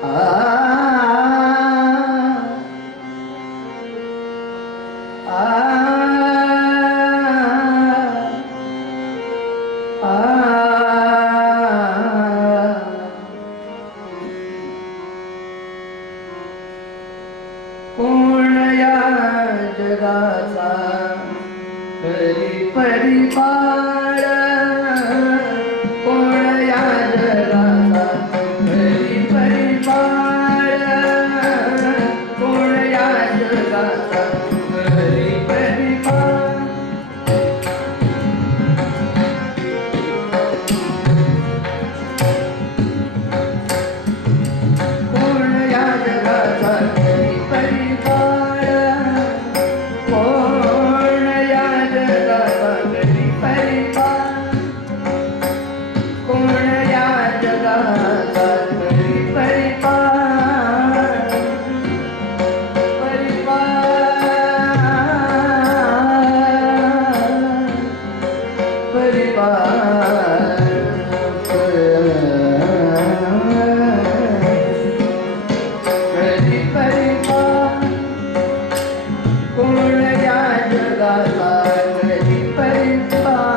कोण या जगाचा परिपार, कोण या जगाचा परिपार, कोण या जगाचा परिपार. कोण या जगाचा परिपार, कोण या जगाचा परिपार, कोण या जगाचा परिपार, परिपार, परिपार. कोण या जगाचा परिपार.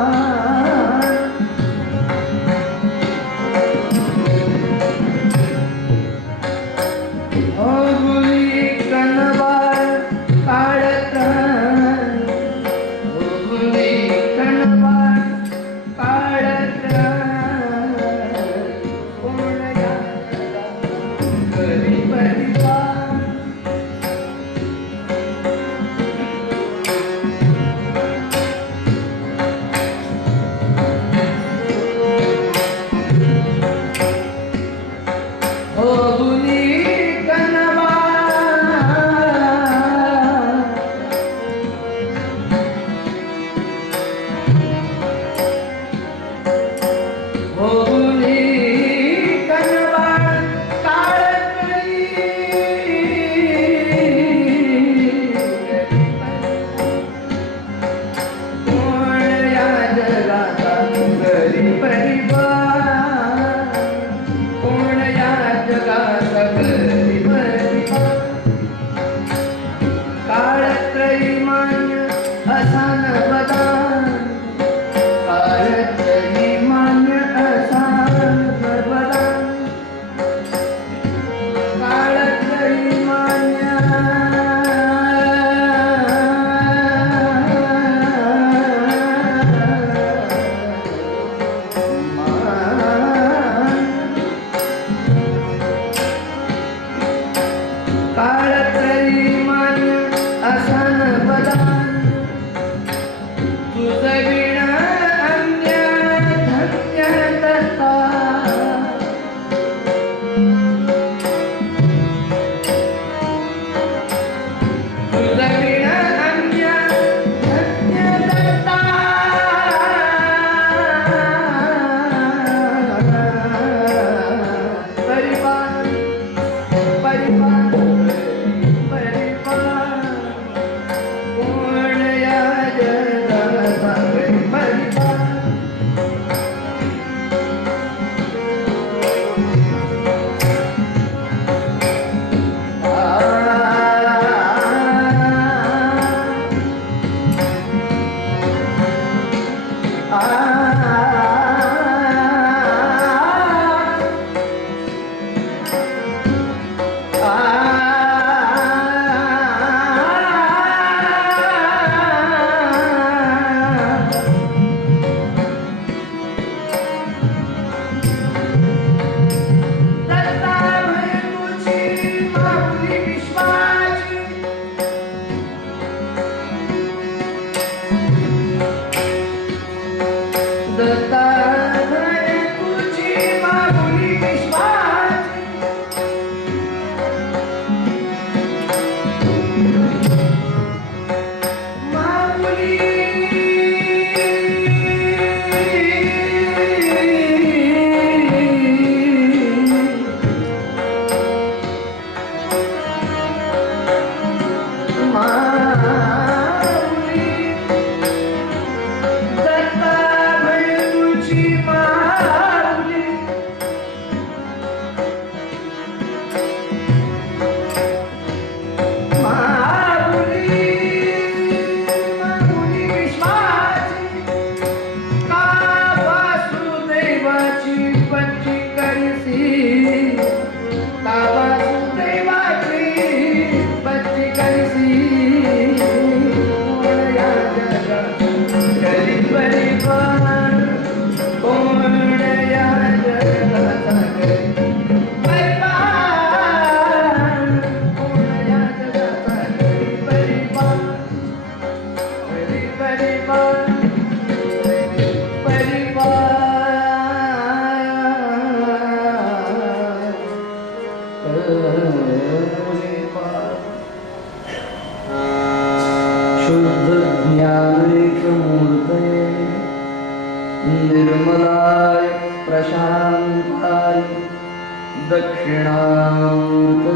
दक्षिणामृते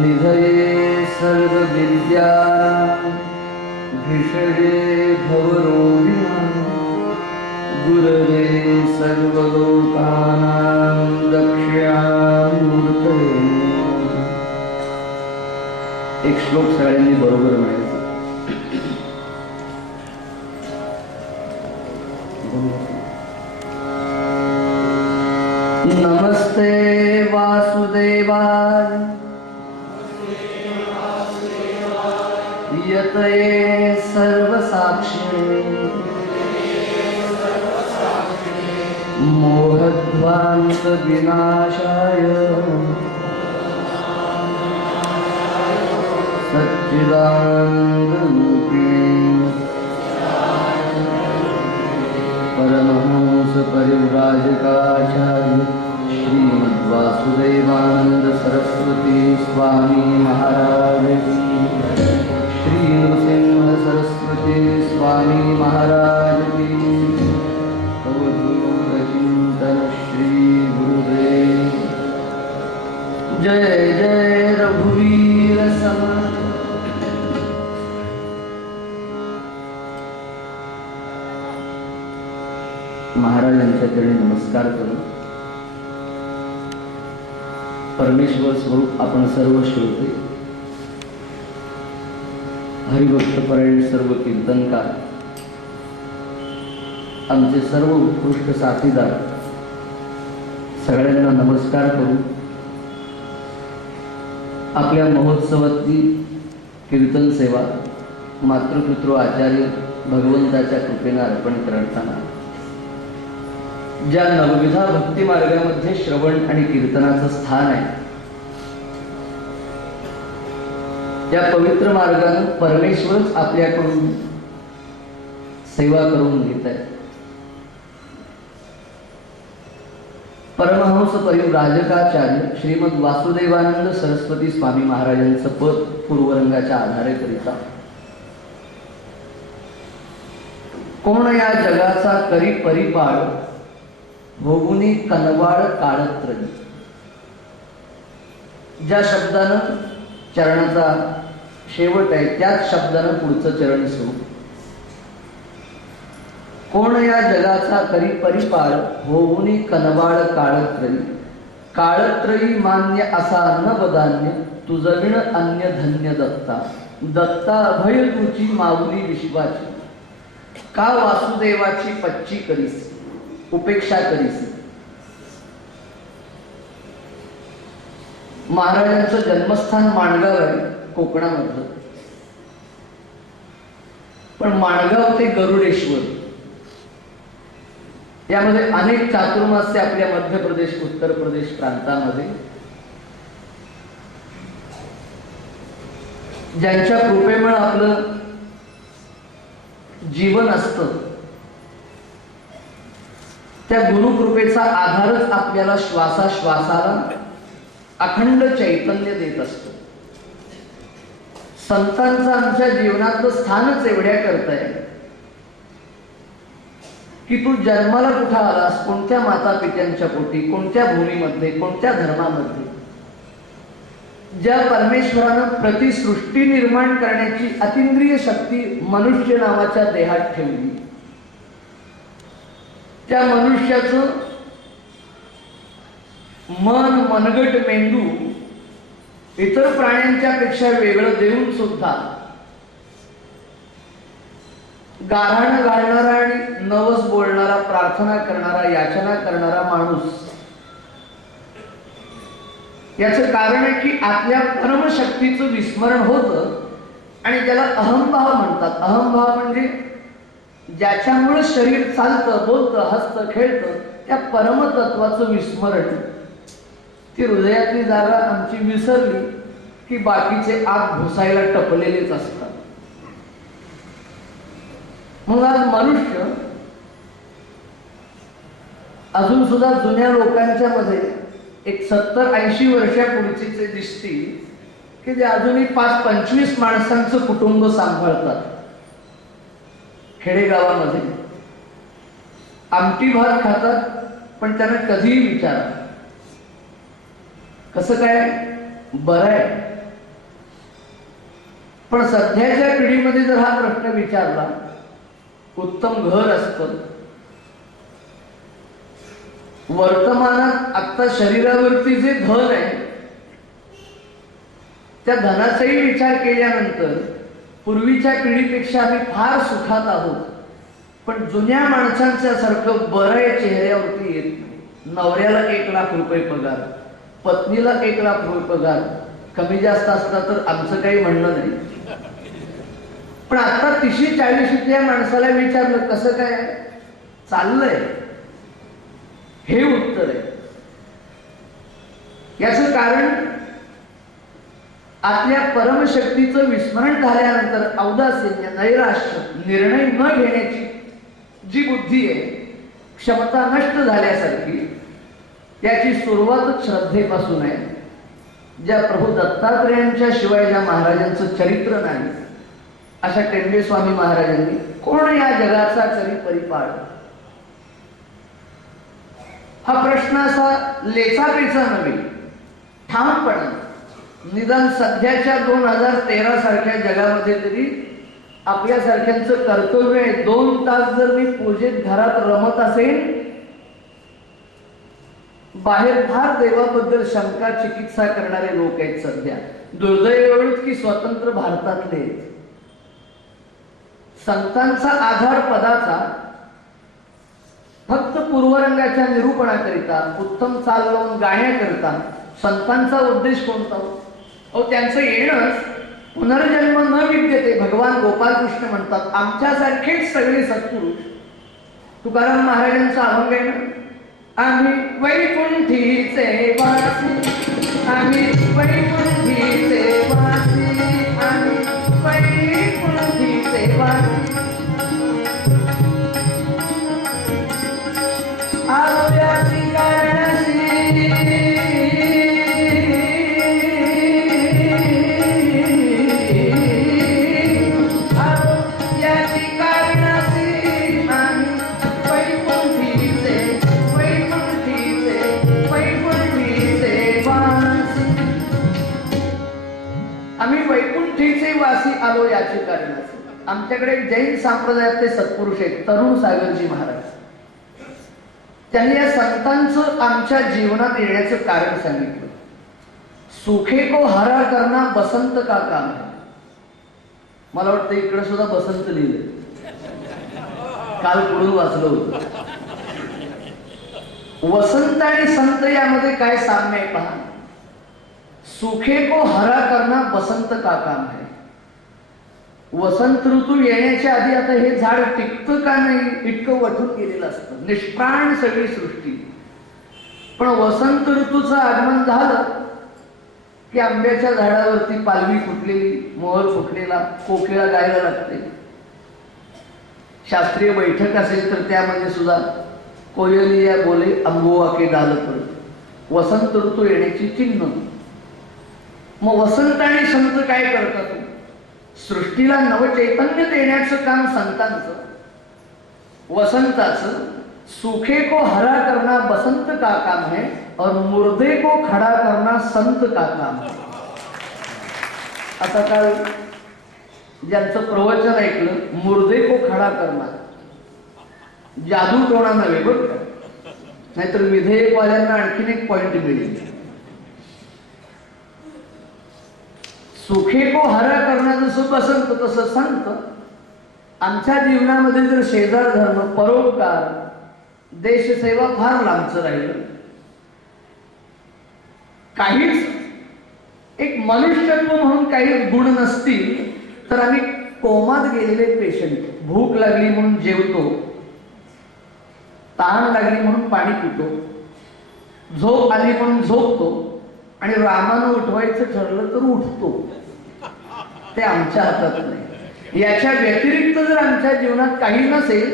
निधये सर्वविद्यानां भिषजे भवरोगिणां गुरवे सर्वलोकानां दक्षिणामूर्तये. एक श्लोक सगळ्यांनी बरोबर म्हणायचा. नमस्ते वासुदेवाय यतये सर्वसाक्षिणे मोहध्वान्त विनाशाय सच्चिदानन्दरूपिणे परमहंस परिव्राजकाचार्य श्रीमद्वासुदेवानंद सरस्वती स्वामी महाराज की, श्री नृसिंह सरस्वती स्वामी महाराज की. अवधूत चिंतन श्री गुरुदेव. जय जय रघुवीर समर्थ. महाराजांच्या चरणी नमस्कार करू. परमेश्वर स्वरूप आपण सर्व श्रोते, हरिभक्तपरायण सर्व कीर्तनकार, आमचे सर्व उत्कृष्ट साथीदार, सगळ्यांना नमस्कार करू. आपल्या महोत्सवातली कीर्तन सेवा मातृपितृ आचार्य भगवंताच्या कृपेने अर्पण करताना ज्या नवविधा भक्ती मार्गामध्ये श्रवण आणि कीर्तनाचं स्थान आहे, त्या पवित्र मार्गाने परमेश्वरच आपल्याकडून सेवा करून घेत आहे. परमहंस परिव्राजकाचार्य श्रीमद वासुदेवानंद सरस्वती स्वामी महाराजांचं पद पूर्वरंगाच्या आधारेकरिता कोण या जगाचा करी परिपाळ भोगुनी कनवाळ काळत्रयी, ज्या शब्दानं चरणाचा शेवट आहे त्याच शब्दानं पुढचं चरण सुरू. कोण या जगाचा करी परिपाळ होऊनी कनवाळ काळत्रयी, काळत्रयी मान्य असा न बदान्य तुझविण अन्य धन्य दत्ता, दत्ता अभय तुची माऊली विश्वाची, का वासुदेवाची पच्ची करीस उपेक्षा करीस. महाराजांचं जन्मस्थान माणगाव आहे कोकणामधलं, पण माणगाव ते गरुडेश्वर यामध्ये अनेक चातुर्मास्य आपल्या मध्य प्रदेश उत्तर प्रदेश प्रांतामध्ये ज्यांच्या कृपेमुळे आपलं जीवन असतं, त्या गुरुकृपेचा आधारच आपल्याला श्वासाश्वासाला अखंड चैतन्य देत असतो. संतांचं आमच्या जीवनातलं स्थानच एवढ्या करताय की तू जन्माला कुठं आलास, कोणत्या माता पित्यांच्या पोटी, कोणत्या भूमीमध्ये, कोणत्या धर्मामध्ये, ज्या परमेश्वरानं प्रतिसृष्टी निर्माण करण्याची अतिंद्रिय शक्ती मनुष्य नावाच्या देहात ठेवली, त्या मनुष्याचं मन मनगट मेंदू इतर प्राण्यांच्या पेक्षा वेगळं देऊन सुद्धा गाऱ्हाण गाळणारा आणि नवस बोलणारा, प्रार्थना करणारा, याचना करणारा माणूस, याचं कारण आहे की आपल्या परमशक्तीचं विस्मरण होतं आणि ज्याला अहंभाव म्हणतात. अहंभाव म्हणजे ज्याच्यामुळे शरीर चालतं, बोलतं, हसतं, खेळतं, त्या परमतत्वाचं विस्मरण. ती हृदयातली जागा आमची विसरली की बाकीचे आत घुसायला टपलेलेच असतात. मग आज मनुष्य अजून सुद्धा जुन्या लोकांच्या मध्ये एक 70-80 वर्षापूर्वीचे दिसतील की जे अजूनही 5-25 माणसांचं कुटुंब सांभाळतात. खेडेगावामध्ये आमटी भात खातात, पण त्यांना कधीही विचारा कसं काय, बरं आहे. पण सध्याच्या पिढीमध्ये जर हा प्रश्न विचारला, उत्तम घर असतं, वर्तमानात आता शरीरावरती जे धन आहे त्या धनाचाही विचार केल्यानंतर पूर्वीच्या पिढीपेक्षा आम्ही फार सुखात आहोत. पण जुन्या माणसांच्या सारखं बरं आहे चेहऱ्यावरती येत नाही. नवऱ्याला 1,00,000 रुपये पगार, पत्नीला 1,00,000 रुपये पगार, कमी जास्त असला तर आमचं काही म्हणणं नाही. पण आता 30-40 माणसाला विचारलं कसं काय चाललंय, हे उत्तर आहे. याचं कारण आपल्या परमशक्तीचं विस्मरण झाल्यानंतर औदासीन्य, नैराश्य, निर्णय न घेण्याची जी बुद्धी आहे, क्षमता नष्ट झाल्यासारखी, त्याची सुरुवातच श्रद्धेपासून आहे. ज्या प्रभू दत्तात्रेयांच्या शिवाय ज्या महाराजांचं चरित्र नाही, अशा टेंबे स्वामी महाराजांनी कोण या जगाचा करी परिपाळ, हा प्रश्न असा लेचापेचा नव्हे, ठामपणा, निदान सध्याच्या 2013 सारख्या जगामध्ये तरी आपल्यासारख्यांचं कर्तव्य आहे. 2 तास जर मी पूजेत घरात रमत असेल, बाहेर फार देवाबद्दल शंका चिकित्सा करणारे लोक आहेत सध्या. दुर्दैव एवढंच की स्वतंत्र भारतातले संतांचा आधार पदाचा फक्त पूर्वरंगाच्या निरूपणाकरिता, उत्तम चाल लावून गाण्याकरिता संतांचा उद्देश कोणता? त्यांचं येणंच पुनर्जन्म न विद्यते. भगवान गोपालकृष्ण म्हणतात, आमच्यासारखेच सगळे सत्पुरुष. तुकाराम महाराजांचा अभंग आहे ना, आम्ही वैकुंठीचे वासी, आम्ही वैकुंठीचे वासी, आम्ही वैकुंठीचे वासी, आलोयाची कारणाशी, आलोयाची कारणाशी, आम्ही वैकुंठीचे, वैकुंठीचे, वैकुंठीचे वासी, आम्ही वैकुंठीचे वासी आलो याची कारणाशी. आमच्याकडे जैन संप्रदायातले सत्पुरुष आहेत, तरुण सागरजी महाराज. त्यांनी या संतांचं आमच्या जीवनात येण्याचं कारण सांगितलं. सुखे को हरा करना बसंत का काम है. मला वाटतं इकडे सुद्धा बसंत लिहिलं, काल पुढून वाचलं होतं. वसंत आणि संत यामध्ये काय साम्य आहे पहा. सुखे को हरा करना बसंत का काम है. वसंत ऋतू येण्याच्या आधी आता हे झाड टिकतं का नाही इतकं वठून गेलेलं असतं, निष्प्राण सगळी सृष्टी. पण वसंत ऋतूचं आगमन झालं की आंब्याच्या झाडावरती पालवी फुटलेली, मोहर फुटलेला, कोकिळा गायला लागते. शास्त्रीय बैठक असेल तर त्यामध्ये सुद्धा कोयलिया बोले अंबुआ के डाल पर, वसंत ऋतू येण्याची चिन्ह. मग वसंत आणि संत काय करतात? सृष्टीला नवचैतन्य देण्याचं काम संतांचं, वसंताचं. सूखे को हरा करना बसंत का काम है और मुर्दे को खड़ा करना संत का काम है. आता काल ज्यांचं प्रवचन ऐकलं, मुर्दे को खडा करना, जादू टोणा नव्हे बरं का, नाहीतर विधेयकवाल्यांना आणखीन एक पॉइंट मिळेल. सुखे को हरा करना जसं बसंत तसं संत. आमच्या जीवनामध्ये जर शेजार धर्म, परोपकार, देशसेवा फार लांबचं राहिलं, काहीच एक मनुष्यत्व म्हणून काही गुण नसतील तर आम्ही कोमात गेलेले पेशंट. भूक लागली म्हणून जेवतो, ताण लागली म्हणून पाणी पितो, झोप आली म्हणून झोपतो, आणि रामानं उठवायचं ठरलं तर उठतो. ते आमच्या हातात नाही. याच्या व्यतिरिक्त जर आमच्या जीवनात काही नसेल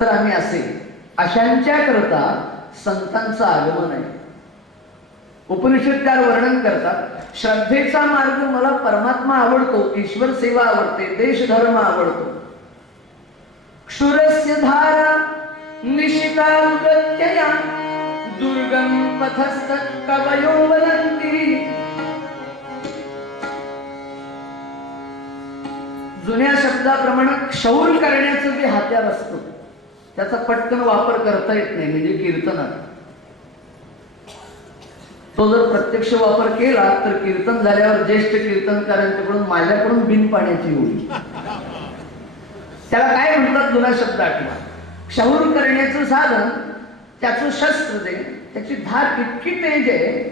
तर आम्ही असे अशांच्या करता संतांचं आगमन आहे. उपनिषदकार वर्णन करतात, श्रद्धेचा मार्ग मला परमात्मा आवडतो, ईश्वर सेवा आवडते, देश धर्म आवडतो. क्षुरस्य धारा निशिता प्रत्यया दुर्गम पथस्तत् कवयो वदन्ति. जुन्या शब्दाप्रमाणे क्षौर करण्याचं जे हत्यार असतं त्याचा पटकन वापर करता येत नाही, म्हणजे कीर्तनात. तो जर प्रत्यक्ष वापर केला तर कीर्तन झाल्यावर ज्येष्ठ कीर्तनकारांच्याकडून माझ्याकडून बिन पाण्याची होईल. त्याला काय म्हणतात जुना शब्द आठवा. क्षौर करण्याचं साधन, त्याचं शस्त्र दे, त्याची धार इतकी तेज आहे.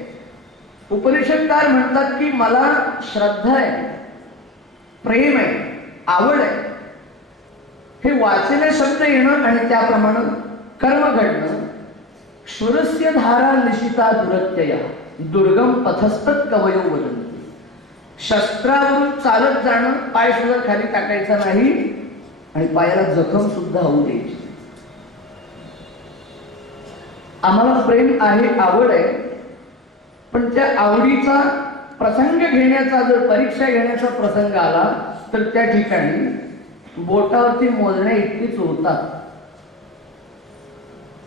उपनिषदकार म्हणतात की मला श्रद्धा आहे, प्रेम आहे, आवड आहे. हे वाचले शब्द येणं आणि त्याप्रमाणे कर्म घडणं. क्षुरस्य धारा निशिता दुरत्यया दुर्गम पथस्तत् कवयो वदन्ति. शस्त्रावरून चालत जाणं, पाय सुद्धा खाली टाकायचा नाही आणि पायाला जखम सुद्धा होऊ द्यायची. आम्हाला प्रेम आहे, आवड आहे, पण त्या आवडीचा प्रसंग घेण्याचा, जर परीक्षा घेण्याचा प्रसंग आला तर त्या ठिकाणी बोटावरती मोजण्या इतकीच होतात.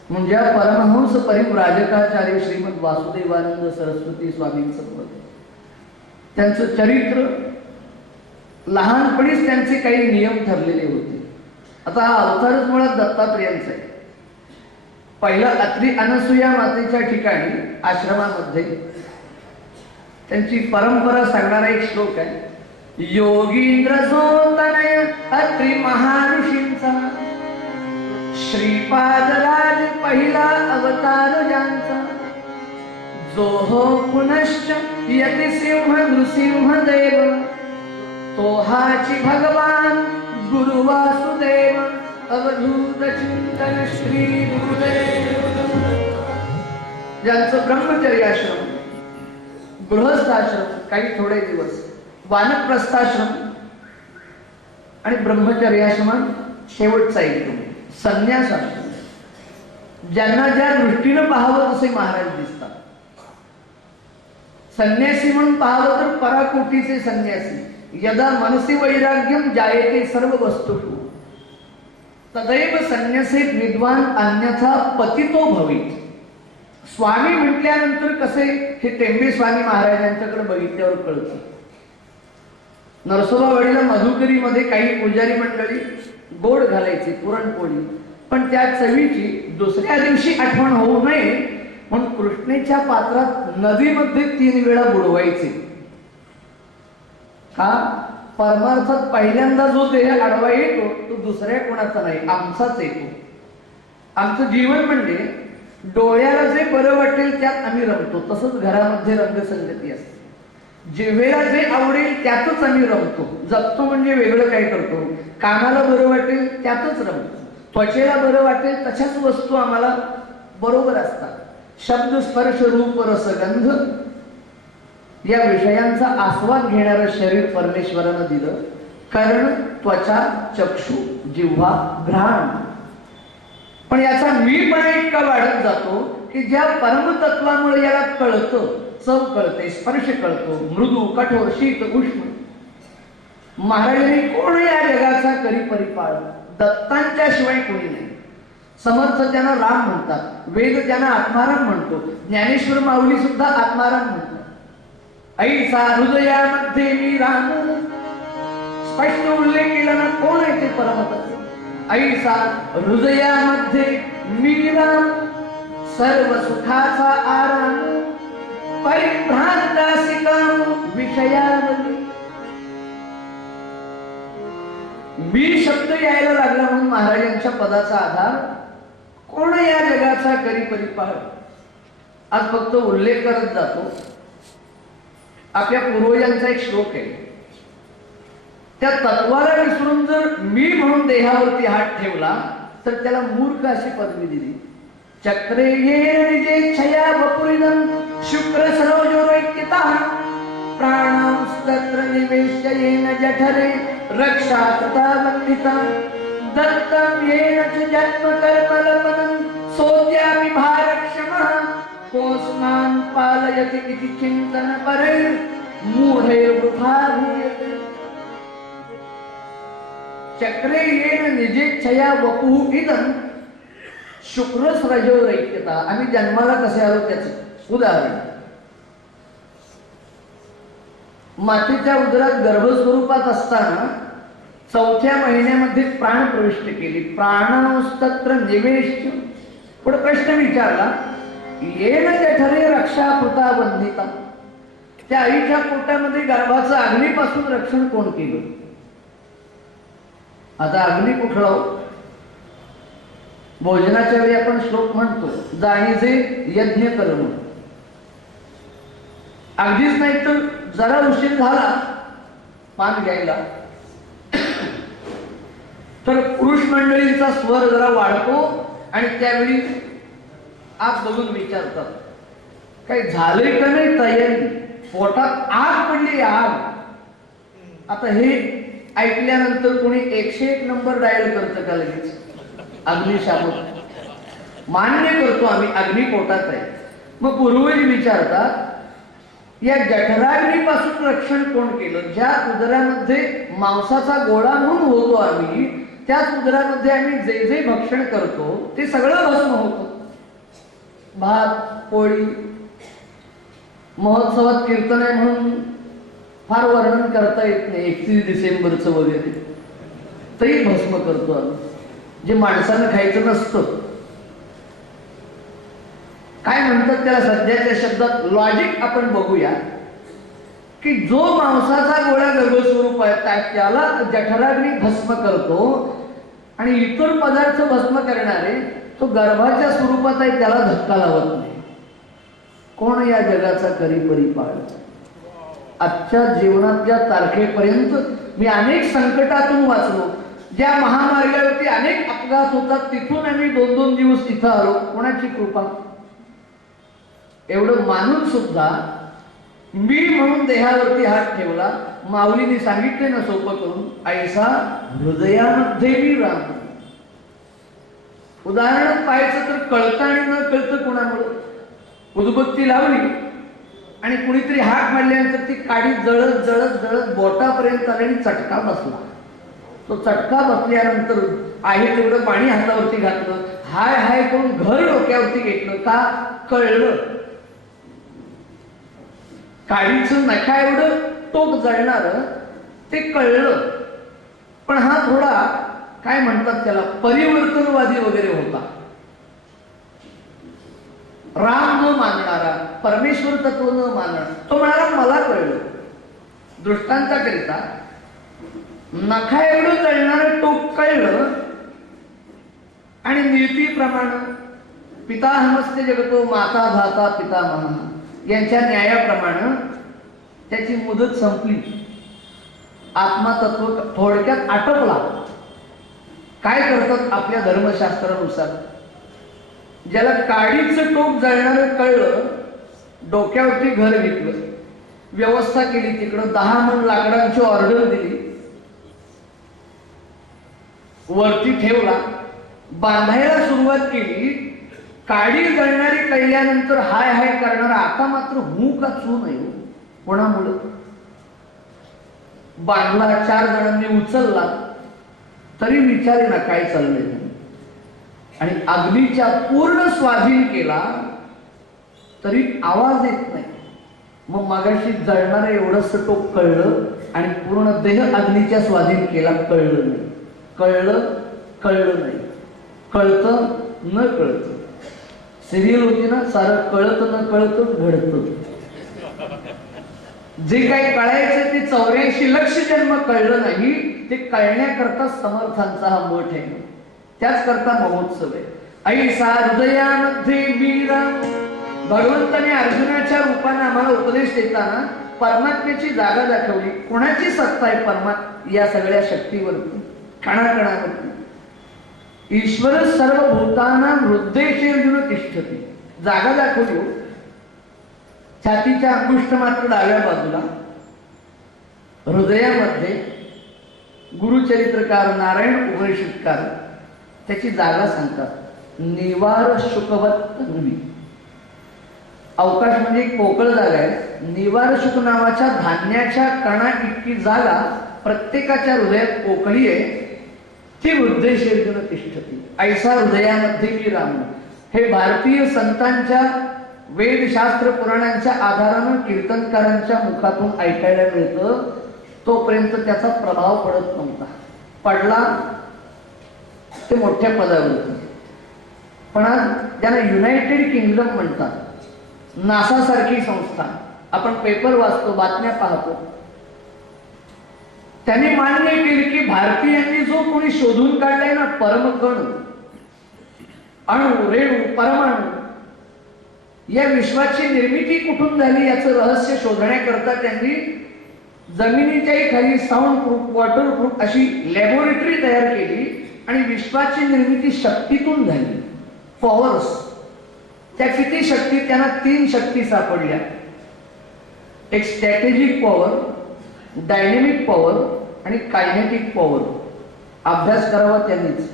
म्हणजे परमहंस परिव्राजकाचार्य श्रीमद वासुदेवानंद सरस्वती स्वामींचं पद. त्यांचं चरित्र लहानपणीच त्यांचे काही नियम ठरलेले होते. आता हा अवतारच मुळात दत्तात्रेयांचा आहे. पहिला अत्री अनसुया मातेच्या ठिकाणी आश्रमामध्ये त्यांची परंपरा सांगणारा एक श्लोक आहे. योगींद्र सोतनय अत्री महाऋषींचा श्रीपादराज पहिला अवतार ज्यांचा. जो हो पुनश्च यति सिंह नृसिंह देव तो हाची भगवान गुरु वासुदेव. अवधूत चिंतन श्री गुरुदेव. ज्यांचं ब्रह्मचर्याश्रम, गृहस्थाश्रम काही थोडे दिवस, वानप्रस्थाश्रम आणि ब्रह्मचर्याश्रमात शेवटचा एकदम संन्यास आश्रम. ज्यांना ज्या दृष्टीनं पाहावं तसे महाराज दिसतात. संन्यासी म्हणून पाहावं तर पराकोटीचे संन्यासी. यदा मनसी वैराग्यम जायते सर्व वस्तुषु तदैव संन्यासेत विद्वान अन्यथा पतितो भवेत. स्वामी म्हटल्यानंतर कसे हे टेंबे स्वामी महाराजांच्याकडे बघितल्यावर कळतं. नरसोबावाडीला मधुकरीमध्ये काही पुजारी मंडळी गोड घालायचे, पुरणपोळी, पण त्या चवीची दुसऱ्या दिवशी आठवण होऊ नये म्हणून कृष्णेच्या पात्रात नदीमध्ये 3 वेळा बुडवायचे. का? परमार्थात पहिल्यांदा जो देह आडवा येतो तो दुसऱ्या कोणाचा नाही, आमचाच येतो. आमचं जीवन म्हणजे डोळ्याला जे बरं वाटेल त्यात आम्ही रमतो. तसंच घरामध्ये रंगसंगती असते. जिव्हेला जे आवडेल त्यातच आम्ही रमतो, जगतो. म्हणजे वेगळं काय करतो? कानाला बरं वाटेल त्यातच रमतो, त्वचेला बरं वाटेल तशाच वस्तू आम्हाला बरोबर असतात. शब्द स्पर्श रूप रस गंध या विषयांचा आस्वाद घेणारं शरीर परमेश्वरानं दिलं. कर्ण, त्वचा, चक्षु, जिव्हा, घ्राण. पण याचा मीपणा इतका वाढत जातो की ज्या परमतत्वामुळे याला कळतं, चव कळते, स्पर्श कळतो, मृदू, कठोर, शीत, उष्ण. महाराजांनी कोण या जगाचा करी परिपाळ? दत्तांच्या शिवाय कोणी नाही. समर्थ त्यांना राम म्हणतात, वेद त्यांना आत्माराम म्हणतो, ज्ञानेश्वर माऊली सुद्धा आत्माराम म्हणतात. ऐसा हृदयामध्ये मी राम, स्पष्ट उल्लेख केला ना. कोण आहे ते परमतत्व? ऐसा हृदयामध्ये मी राम, सर्व सुखाचा आराम, परिभ्रांतासी काम विषयावली. मी शब्द यायला लागला म्हणून महाराजांच्या पदाचा आधार. कोण या जगाचा करी परिपाळ? आज फक्त उल्लेख करत जातो. आपल्या पूर्वजांचा एक श्लोक आहे. त्या तत्वाला विसरून जर मी म्हणून देहावरती हात ठेवला तर त्याला मूर्ख अशी पदवी दिली. चक्रे येन निजेच्छया वपुरिदं शुक्र सरोजोरैक्यता प्राणांस्तत्र निवेशयेन जठरे रक्षा तथा बंधिता दत्तं येन च जन्म कर्मलपनं सोद्यापि भारक्षमः कोस्मान् पालयति इति चिन्तन परे मूढे वृथा भूयते. चक्रे येन निजेच्छया वपुः इदं शुक्रस रजो ऐक्यता. आम्ही जन्माला कसे आलो त्याच उदाहरण. मातेच्या उदरात गर्भस्वरूपात असताना 4थ्या महिन्यामध्ये प्राण प्रविष्ट केली. प्राणस्तत्र निवेश. पुढे प्रश्न विचारला, येन जठरे रक्षा कृता बंधिता. त्या आईच्या पोटामध्ये गर्भाचं अग्नीपासून रक्षण कोण केलं? आता अग्नी कुठला? भोजनाच्या वेळी आपण श्लोक म्हणतो, जाणीचे यज्ञ कर्म. अगदीच नाही तर जरा उशीर झाला पान घ्यायला तर पुरुष मंडळींचा स्वर जरा वाढतो आणि त्यावेळी आग बघून विचारतात, काही झालंय का नाही तयारी? पोटात आग पडली. आग. आता हे ऐकल्यानंतर कोणी 101 नंबर डायल करतं का लगेच? अग्निशामक. मान्य करतो आम्ही, अग्नी पोटात आहे. मग पूर्वज विचारतात, या जठराग्नीपासून रक्षण कोण केलं? ज्या उदरामध्ये मांसाचा गोळा म्हणून होतो आम्ही, त्याच उदरामध्ये आम्ही जे जे भक्षण करतो ते सगळं भस्म होतं. भात पोळी. महोत्सवात कीर्तन आहे म्हणून फार वर्णन करता येत नाही 31 डिसेंबरचं वगैरे, तरी भस्म करतो आम्ही, जे माणसानं खायचं नसतं. काय म्हणतात त्याला सध्याच्या शब्दात लॉजिक आपण बघूया, की जो मांसाचा गोळा गर्भस्वरूप आहे त्याला जठराग्नी भस्म करतो आणि इतर पदार्थ भस्म करणारे तो गर्भाच्या स्वरूपात आहे त्याला धक्का लावत नाही. कोण या जगाचा करी परिपाळ? आजच्या जीवनातल्या तारखेपर्यंत मी अनेक संकटातून वाचलो. ज्या महामार्गावरती अनेक अपघात होतात तिथून आम्ही 2-2 दिवस तिथं आलो. कोणाची कृपा? एवढं मानून सुद्धा मी म्हणून देहावरती हात ठेवला. माऊलीने सांगितले ना सोपं करून, ऐसा हृदयामध्ये मी राम. उदाहरण पाहायचं तर कळतं आणि न कळतं कोणामुळे. उदबत्ती लावली आणि कुणीतरी हात मारल्यानंतर ती काडी जळत जळत जळत बोटापर्यंत आली आणि चटका बसला. तो चटका बसल्यानंतर आहे तेवढं पाणी हातावरती घातलं, हाय हाय करून घर डोक्यावरती घेतलं. का? कळलं. काडीचं नखा एवढं टोक जळणार ते कळलं. पण हा थोडा काय म्हणतात त्याला परिवर्तनवादी वगैरे होता. राम न मानणारा, परमेश्वर तत्व न मानणारा. तो म्हणाला मला कळलं. दृष्टांताकरिता नखा एवढं जळणारं टोक कळलं आणि नीतीप्रमाणे पिताहमस्ते जगतो माता धाता पितामह यांच्या न्यायाप्रमाणे त्याची मुदत संपली. आत्मतत्व थोडक्यात आटपला. काय करतात आपल्या धर्मशास्त्रानुसार? ज्याला काडीचं टोक जळणारं कळलं, डोक्यावरती घर घेतलं, व्यवस्था केली, तिकडं 10 मन लाकडांची ऑर्डर दिली, वरती ठेवला, बांधायला सुरुवात केली. काडी जळणारी कळल्यानंतर हाय हाय करणारा आता मात्र हू का चू नाही. कोणामुळं? बांधला, 4 जणांनी उचलला, तरी विचारे ना काय चाललंय. आणि अग्नीच्या पूर्ण स्वाधीन केला तरी आवाज येत नाही. मग मागाशी जळणारं एवढंच टोक कळलं आणि पूर्ण देह अग्नीच्या स्वाधीन केला. कळलं नाही. कळलं नाही. कळतं न कळतं. सिरियल होती ना, सारं कळत न कळत घडतं. जे काही कळायचं ते 84 लक्ष जन्म कळलं नाही. ते कळण्याकरता समर्थांचा हा मठ आहे. त्याच करता महोत्सव आहे. ऐसा हृदयामध्ये मीरा. भगवंताने अर्जुनाच्या रूपाने आम्हाला उपदेश देताना परमात्म्याची जागा दाखवली. कोणाची सत्ता आहे परमात्मा? या सगळ्या शक्तीवरती, कणाकणावरती. ईश्वर सर्व भूताना हृदयचे अर्जुन तिष्ठती. जागा दाखवली. छातीच्या अंगुष्ठ मात्र डाव्या बाजूला, हृदयामध्ये गुरुचरित्रकार नारायण उपनिषदकार त्याची जागा सांगतात. निवार शुकवत तन्वी. अवकाश म्हणजे एक पोकळ जागा आहे. निवार शुक नावाच्या धान्याच्या कणा इतकी जागा प्रत्येकाच्या हृदयात पोकळी आहे. ती हृदयेषु तिष्ठती ऐसा हृदयामध्ये मी राम. हे भारतीय संतांच्या वेदशास्त्र पुराणांच्या आधारानं कीर्तनकारांच्या मुखातून ऐकायला मिळतं. तोपर्यंत त्याचा प्रभाव पडत नव्हता. पडला ते मोठ्या पदावर. पण आज ज्यांना युनायटेड किंगडम म्हणतात, नासा सारखी संस्था, आपण पेपर वाचतो, बातम्या पाहतो, त्यांनी मान्य केले की भारतीयांनी जो कोणी शोधून काढलाय ना परमकण, अणु, रेणू, परमाणू, या विश्वाची निर्मिती कुठून झाली याचं रहस्य शोधण्याकरता त्यांनी जमिनीच्याही खाली साऊंड प्रूफ, वॉटर प्रूफ अशी लॅबोरेटरी तयार केली आणि विश्वाची निर्मिती शक्तीतून झाली. पॉवर्स, त्या किती शक्ती? त्यांना 3 शक्ती सापडल्या. एक स्ट्रॅटेजिक पॉवर, डायनेमिक पॉवर आणि कायनेटिक पॉवर. अभ्यास करावा त्यांनीच.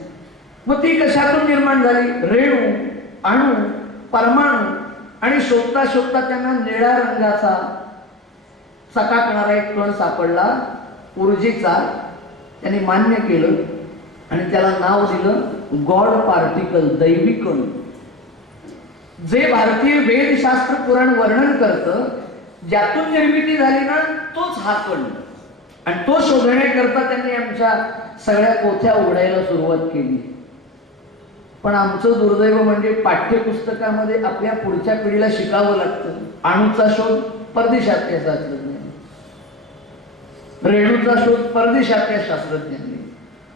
मग ती कशातून निर्माण झाली? रेणू, अणू, परमाणू आणि शोधता शोधता त्यांना निळ्या रंगाचा चकाकणारा एक कण सापडला, ऊर्जेचा. त्यांनी मान्य केलं आणि त्याला नाव दिलं गॉड पार्टिकल, दैवी कण. जे भारतीय वेदशास्त्र पुराण वर्णन करतं, ज्यातून निर्मिती झाली ना, तोच हा कण. आणि तो शोधण्याकरता त्यांनी आमच्या सगळ्या पोथ्या उघडायला सुरुवात केली. पण आमचं दुर्दैव म्हणजे पाठ्यपुस्तकामध्ये आपल्या पुढच्या पिढीला शिकावं लागतं. अणूचा शोध परदेशातल्या शास्त्रज्ञांनी, रेणूचा शोध परदेशातल्या शास्त्रज्ञांनी,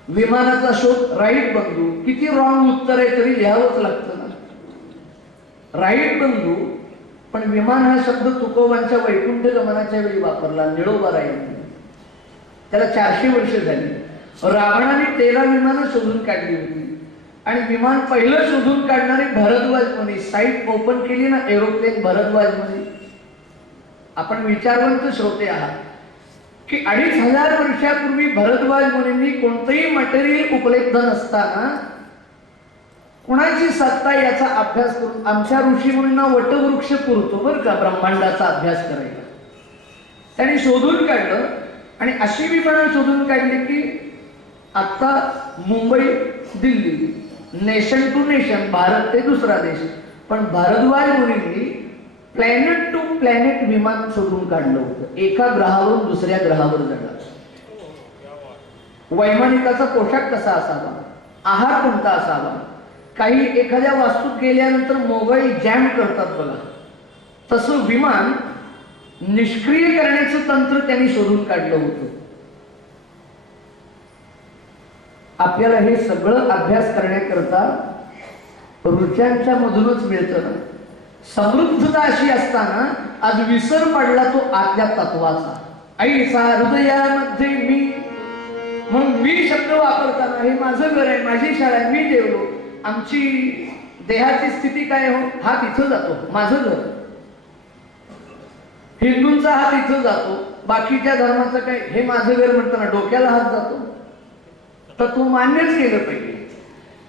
विमानाचा शोध राईट बंधू. किती रॉंग उत्तर आहे तरी लिहावंच लागतं ना. राईट बंधू. पण विमान हा शब्द तुकोबांच्या वैकुंठ गमनाच्या वेळी वापरला, निळोबा रायांनी. त्याला 400 वर्ष झाली. रावणाने 13 विमानं शोधून काढली होती आणि विमान पहिलं शोधून काढणारे भरद्वाज मुनी. साईट ओपन केली ना एरोप्लेन भरद्वाज मुनी. आपण विचारवंत श्रोते आहात की 2500 वर्षापूर्वी भरद्वाज मुनींनी कोणतंही मटेरियल उपलब्ध नसताना कुणाची सत्ता याचा अभ्यास करून आमच्या ऋषी मुनींना वटवृक्ष पुरतो बरं का ब्रह्मांडाचा अभ्यास करायला. त्यांनी शोधून काढलं आणि अशी विमानं शोधून काढली की आता Mumbai, Delhi, nation to nation, Bharat ते दुसरा देश. पण भारद्वाज मुनींनी प्लॅनेट टू प्लॅनेट विमान शोधून काढलं होतं. एका ग्रहावरून दुसऱ्या ग्रहावर जाणार. वैमानिकाचा पोशाख कसा असावा, आहार कोणता असावा. काही एखाद्या वास्तूत गेल्यानंतर मोबाईल जॅम करतात बघा, तसं विमान निष्क्रिय करण्याचं तंत्र त्यांनी शोधून काढलं होतं. आपल्याला हे सगळं अभ्यास करण्याकरता ऋचांच्या मधूनच मिळतं ना. समृद्धता अशी असताना आज विसर पडला तो आतल्या तत्वाचा. ऐसा हृदयामध्ये मी, म्हणून मी शब्द वापरताना हे माझं घर आहे, माझी शाळा आहे, मी जेवलो. आमची देहाची स्थिती काय हो, हा तिथं जातो, माझं घर. हिंदूंचा हात इथं जातो, बाकीच्या धर्माचं काय, हे माझं घर म्हणताना डोक्याला हात जातो. तर तू मान्यच केलं पाहिजे.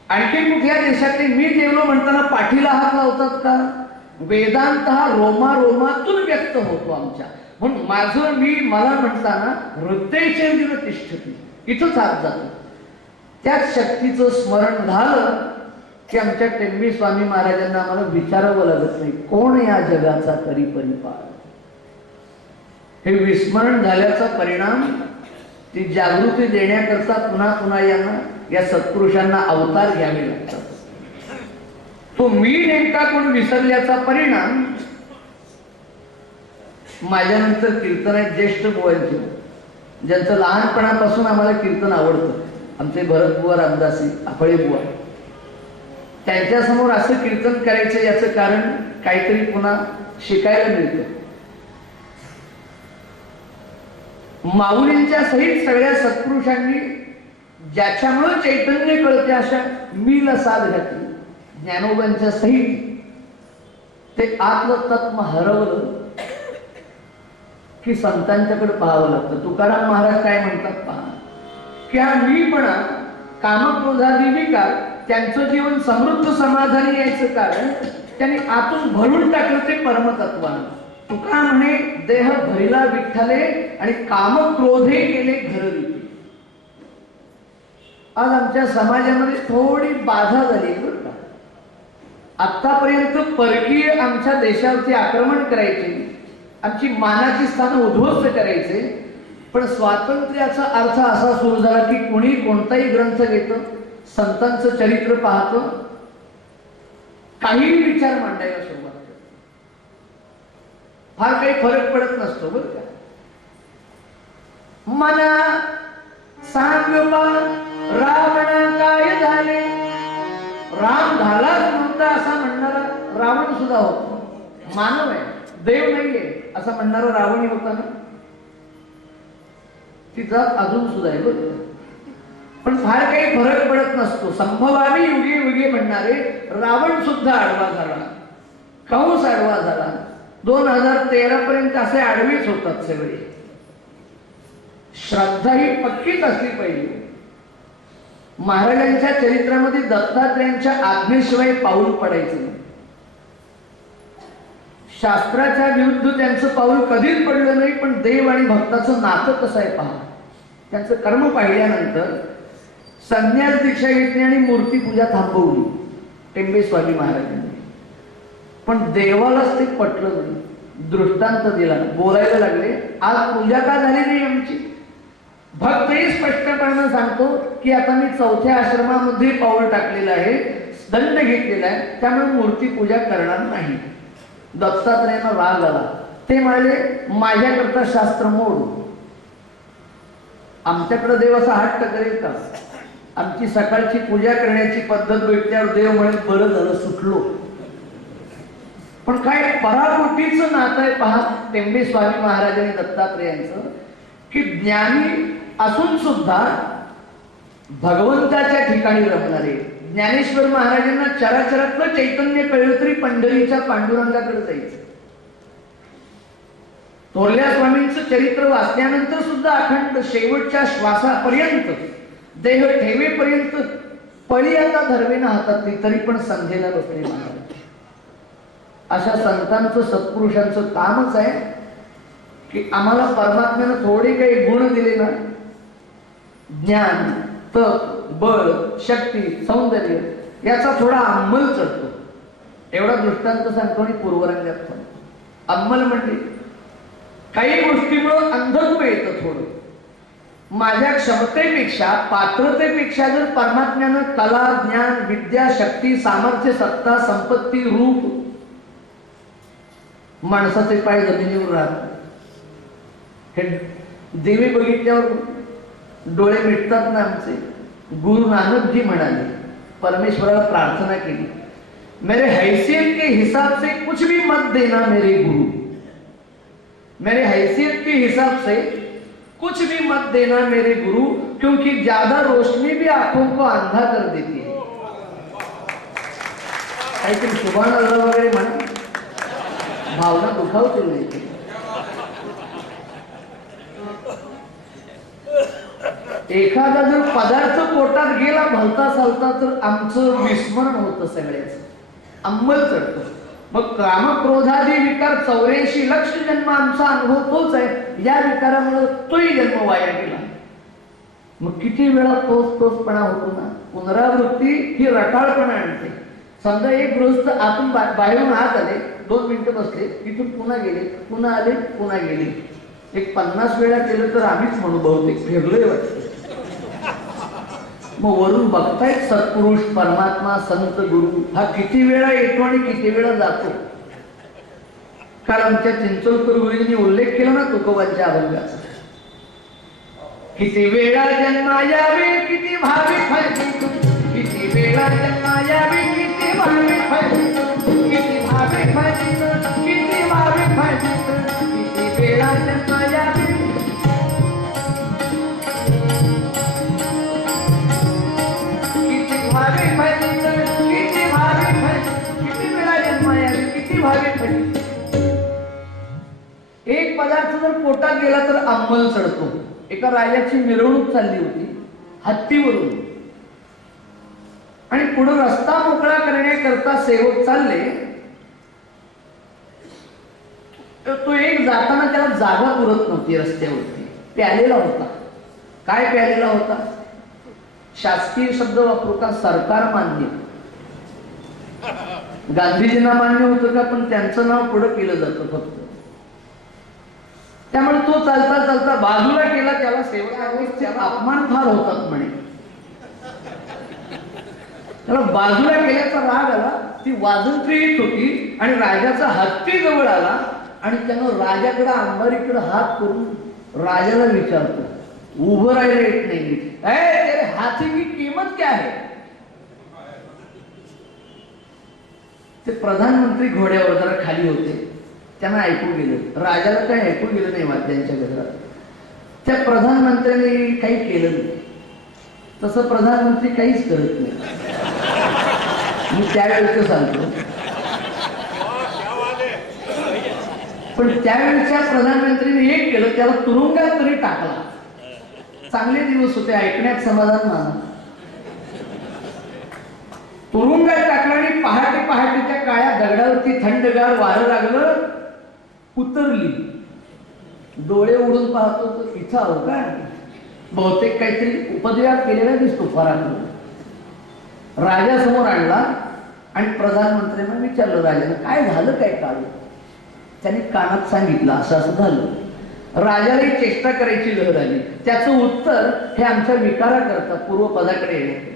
आणखी कुठल्या देशातले मी जेवलो म्हणताना पाठीला हात लावतात का? वेदांत हा रोमारोमातून व्यक्त होतो आमच्या. म्हणून माझं मी मला म्हणताना हृदयेषु तिष्ठती, इथंच हात जातो. त्याच शक्तीचं स्मरण झालं की आमच्या टेंबी स्वामी महाराजांना आम्हाला विचारावं लागत नाही, कोण या जगाचा तरी परिपाल. हे विस्मरण झाल्याचा परिणाम, ती जागृती देण्याकरता पुन्हा पुन्हा यांना, या सत्पुरुषांना अवतार घ्यावे लागतात. तो मी नेमका कोण विसरल्याचा परिणाम माझ्यानंतर कीर्तन आहेत ज्येष्ठ बुवांचे, ज्यांचं लहानपणापासून आम्हाला कीर्तन आवडतं. आमचे भरत बुवा, रामदासी, आपळे बुवा, त्यांच्या समोर असं कीर्तन करायचं याचं कारण काहीतरी पुन्हा शिकायला मिळतं. माऊलींच्या सहित सगळ्या सत्पुरुषांनी ज्याच्यामुळे चैतन्य कळते अशा मीला साथ घातली. ज्ञानोबांच्या सहित ते आत्म तत्व हरवलं की संतांच्याकडे पाहावं लागतं. तुकाराम महाराज काय म्हणतात पहा, की हा मीपणा, कामक्रोधादी विकार, त्यांचं जीवन समृद्ध समाधानी यायचं कारण त्यांनी आतून भरून टाकलं ते परमतत्वानं. तुका म्हणे देह भरिला विठ्ठले आणि काम क्रोधे केले घररिती. आज आमच्या समाजामध्ये थोडी बाधा झाली बरं का. आतापर्यंत परकीय आमच्या देशावरती आक्रमण करायचे, आमची मानाची स्थानं उद्ध्वस्त करायचे, पण स्वातंत्र्याचा अर्थ असा सुरू झाला की कोणी कोणताही ग्रंथ घेतं, संतांचं चरित्र पाहतं, काही विचार मांडायला सुरुवात करतं. फार काही फरक पडत नसतो बरं का. मना सांगवा रावण काय झाले, राम झालाच नव्हता असा म्हणणारा रावण सुद्धा होता. मानव आहे, देव नाहीये असं म्हणणारा रावणी होता ना, ती जात अजून सुद्धा आहे बरोबर. पण फार काही फरक पडत नसतो. संभवामी युगे युगे म्हणणारे रावण सुद्धा आडवा झाला, कंस आडवा झाला. 2013 पर्यंत असे आडवेच होतात सगळे. श्रद्धा ही पक्कीच असली पाहिजे. महाराजांच्या चरित्रामध्ये दत्तात्रेयांच्या आज्ञेशिवाय पाऊल पडायचं नाही. शास्त्राच्या विरुद्ध त्यांचं पाऊल कधीच पडलं नाही. पण देव आणि भक्ताचं नातं कसं आहे पहा. त्यांचं कर्म पाहिल्यानंतर संन्यास दीक्षा घेतली आणि मूर्ती पूजा थांबवली टेंबे स्वामी महाराजांनी. पण देवालाच ते पटलं नाही. दृष्टांत दिला, बोलायला लागले, आज पूजा का झाली नाही आमची. भक्तही स्पष्टपणे सांगतो की आता मी 4थ्या आश्रमामध्ये पाऊल टाकलेलं आहे, दंड घेतलेला आहे, त्यामुळे मूर्ती पूजा करणार नाही. दत्तात्रेयांना राग आला. ते म्हणाले माझ्याकरता शास्त्र मोड. आमच्याकडे देव असा हट्ट करेल का. आमची सकाळची पूजा करण्याची पद्धत भेटल्यावर देव म्हणेल बरं झालं सुटलो. पण काय पराकोटीचं नातं आहे पहा टेंबे स्वामी महाराज आणि दत्तात्रेयांचं, की ज्ञानी असून सुद्धा भगवंताच्या ठिकाणी रमणारे. ज्ञानेश्वर महाराजांना चराचरातलं चैतन्य कळलं तरी पंढरीच्या पांडुरंगाकडे जायचं. थोरल्या स्वामींचं चरित्र वाचल्यानंतर सुद्धा अखंड शेवटच्या श्वासापर्यंत, देह ठेवेपर्यंत पळी आता धरवेना हातात तरी पण संध्येला बसले महाराज. अशा संतांचं सत्पुरुषांचं कामच आहे की आम्हाला परमात्म्यानं थोडे काही गुण दिले ना, ज्ञान, तप, बळ, शक्ती, सौंदर्य, याचा थोडा अंमल चढतो. एवढा दृष्टांत सांगतो आणि पूर्वरंगात सांगतो. अंमल म्हणजे काही गोष्टीमुळे अंधत्व येतं थोडं. माझ्या क्षमतेपेक्षा, पात्रतेपेक्षा जर परमात्म्यानं कला, ज्ञान, विद्या, शक्ती, सामर्थ्य, सत्ता, संपत्ती, रूप, माणसाचे पाय जमिनीवर राहतात. हे देवी बघितल्यावर डोळे मिटतात ना आमचे. गुरु नानक जी म्हणाले, परमेश्वराला प्रार्थना केली, मेरे हैसियत के हिसाब से कुछ भी मत देना मेरे गुरु. मेरे हैसियत के हिसाब से कुछ भी मत देना मेरे गुरु, क्योंकि ज्यादा रोशनी भी आंखों को अंधा कर देती है. काहीतरी सुभान अल्लाह वगैरे म्हणा, भावना दुखावतील नाही. एखादा जर पदार्थ पोटात गेला भलता चालता तर आमचं विस्मरण होतं सगळ्याचं, अंमल चढतो. मग कामक्रोधादी विकार 84 लक्ष जन्म आमचा अनुभव तोच आहे. या विकारामुळे तोही जन्म वाया गेला. मग किती वेळा तोच तोचपणा होतो ना. पुनरावृत्ती ही रटाळपणा आणते. समजा एक गृहस्थ आतून बाहेरून आत आले, 2 मिनिटं बसले, इथून पुन्हा गेले, पुन्हा आले, पुन्हा गेले. एक 50 वेळा केलं तर आम्हीच म्हणू बहुतेक फिरलोय वाटतं. मग वरून बघतायत सत्पुरुष, परमात्मा, संत, गुरु हा किती वेळा येतो आणि किती वेळा जातो. काल आमच्या चिंचोलकर गुरुजींनी उल्लेख केला ना तुकोबांच्या अभंगाचा. किती वेळा जन्मा यावे किती भावे फळ, किती वेळा जन्मा यावे किती भावे फळ, किती भावे फळ, किती भावे फळ, किती वेळा जन्मा यावे. एक पदार्थ जर पोटात गेला तर अंमल चढतो. एका राजाची मिरवणूक चालली होती हत्तीवरून, आणि पुढे रस्ता मोकळा करण्याकरता सेवक चालले. तो एक जाताना त्याला जागा पुरत नव्हती रस्त्यावरती. प्यालेला होता. काय प्यालेला होता? शासकीय शब्द वापरू का, सरकार मान्य. गांधीजींना मान्य होतं का, पण त्यांचं नाव पुढे केलं जातं फक्त. त्यामुळे तो चालता चालता बाजूला गेला, त्याला सेवकाचे अपमान फार होतात म्हणे. त्याला बाजूला गेल्याचा राग आला, ती वाजंत्री येत होती आणि राजाचा हत्ती जवळ आला आणि त्यानं राजाकडे अंबारीकडे हात करून राजाला विचारतो, उभं राहायला येत नाही, तेरे हाथी की किंमत क्या है. ते प्रधानमंत्री घोड्यावर जरा खाली होते, त्यांना ऐकू गेलं. राजाला काही ऐकू गेलं नाही वाद्यांच्या गजरात. त्या प्रधानमंत्र्यांनी काही केलं नाही. तसं प्रधानमंत्री काहीच करत नाही. मी त्यावेळेच सांगतो. पण त्यावेळेच्या प्रधानमंत्रीने एक केलं, त्याला तुरुंगात तरी टाकला. चांगले दिवस होते, ऐकण्यात समाधान माना. तुरुंगात टाकला आणि पहाटे पहाटेच्या काळ्या दगडावरती थंडगार वारं लागलं, उतरली. डोळे उडून पाहतो तर इथं आहो का, बहुतेक काहीतरी उपद्व्याप केलेला दिसतो फराकडून. राजासमोर आणला आणि प्रधानमंत्र्यांना विचारलं, राजानं काय झालं काय काळ. त्यांनी कानात सांगितलं असं असं झालं. राजालाही चेष्टा करायची लहर आली. त्याचं उत्तर हे आमच्या विकाराकरता पूर्वपदाकडे येणे.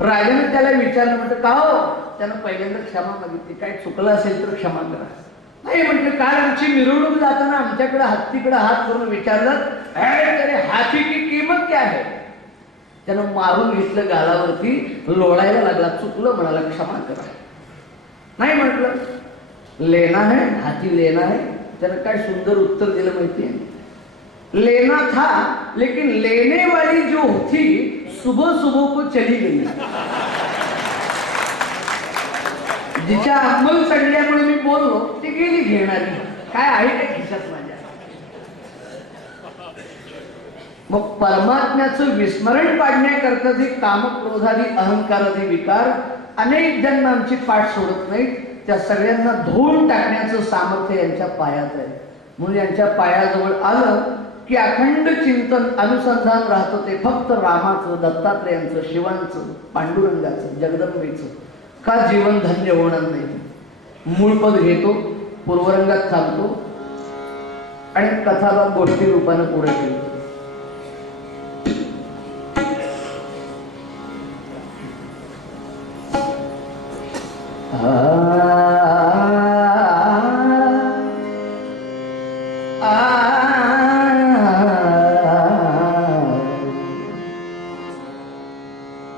राजाने त्याला विचारलं, म्हटलं का हो. त्यानं पहिल्यांदा क्षमा मागितली, काय चुकलं असेल तर क्षमा करा. नाही म्हटलं, काल आमची मिरवणूक जाताना आमच्याकडे हत्तीकडे हात करून विचारलं, तेरे हाथी की किंमत क्या है. त्यानं मारून घेतलं गालावरती, लोळायला लागला. चुकलं म्हणाला, क्षमा करा. नाही म्हटलं, लेना है, हाथी लेना है. त्यानं काय सुंदर उत्तर दिलं माहितीये, लेना था लेकिन लेने वाली जो थी सुबह सुबह को चली गई. जिच्या अंमल चढल्यामुळे मी बोललो, ती गेली घेणारी. काय आहे काय खिशात माझ्या. मग परमात्म्याचं विस्मरण पाडण्याकरता जे कामक्रोधादी अहंकारादी विकार अनेक जन्म आमची पाठ सोडत नाहीत, त्या सगळ्यांना धुवून टाकण्याचं सामर्थ्य यांच्या पायात आहे. म्हणून यांच्या पायाजवळ आलं की अखंड चिंतन अनुसंधान राहतं. ते फक्त रामाचं, दत्तात्रेयांचं, शिवांचं, पांडुरंगाचं, जगदंबेचं. का जीवन धन्य होणार नाही. मूळ पद घेतो, पूर्वरंगात थांबतो आणि कथाला गोष्टी रूपानं पुढे ठेवतो.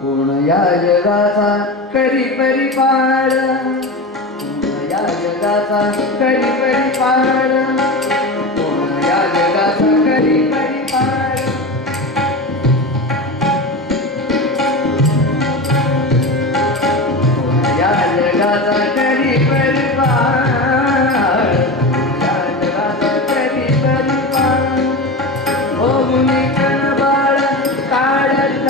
कोण या जगाचा करी परिपार, कोण या जगाचा करी परिपार, कोण या जगाचा करी परिपार. कोण या जगाचा करी परिपार, या जगाचा करी परिपार. हो मुनी कणबाळ काढत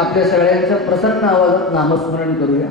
आपल्या सगळ्यांच्या प्रसन्न आवाजात नामस्मरण करूया.